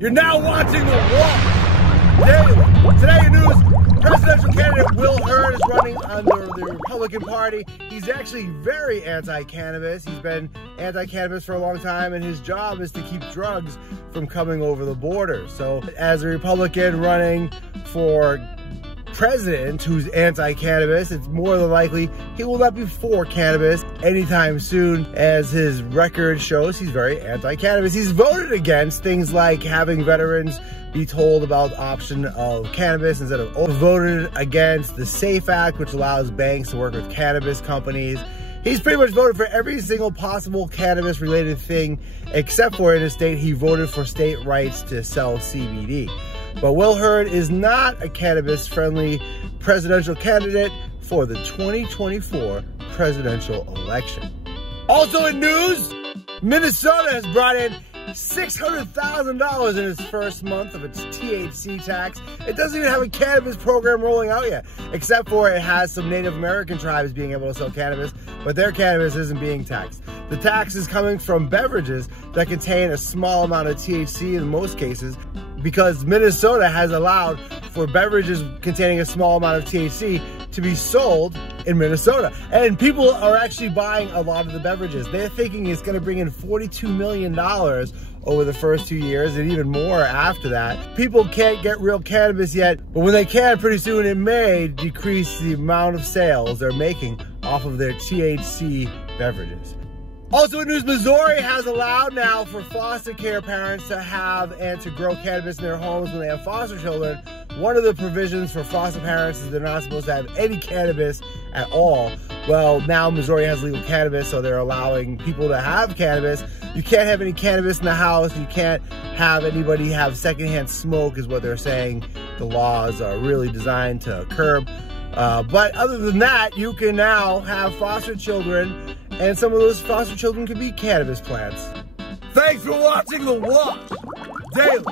You're now watching The Walk Daily. Today in news, presidential candidate Will Hurd is running under the Republican Party. He's actually very anti-cannabis. He's been anti-cannabis for a long time, and his job is to keep drugs from coming over the border. So as a Republican running for president who's anti-cannabis, it's more than likely he will not be for cannabis anytime soon. As his record shows, he's very anti-cannabis. He's voted against things like having veterans be told about the option of cannabis instead of voted against the SAFE Act, which allows banks to work with cannabis companies. He's pretty much voted for every single possible cannabis related thing, except for in his state, he voted for state rights to sell CBD. But Will Hurd is not a cannabis-friendly presidential candidate for the 2024 presidential election. Also in news, Minnesota has brought in $600,000 in its first month of its THC tax. It doesn't even have a cannabis program rolling out yet, except for it has some Native American tribes being able to sell cannabis, but their cannabis isn't being taxed. The tax is coming from beverages that contain a small amount of THC in most cases, because Minnesota has allowed for beverages containing a small amount of THC to be sold in Minnesota. And people are actually buying a lot of the beverages. They're thinking it's gonna bring in $42 million over the first 2 years and even more after that. People can't get real cannabis yet, but when they can, pretty soon it may decrease the amount of sales they're making off of their THC beverages. Also in news, Missouri has allowed now for foster care parents to have and to grow cannabis in their homes when they have foster children. One of the provisions for foster parents is they're not supposed to have any cannabis at all. Well, now Missouri has legal cannabis, so they're allowing people to have cannabis. You can't have any cannabis in the house. You can't have anybody have secondhand smoke is what they're saying. The laws are really designed to curb. But other than that, you can now have foster children, and some of those foster children could be cannabis plants. Thanks for watching The Walk Daily.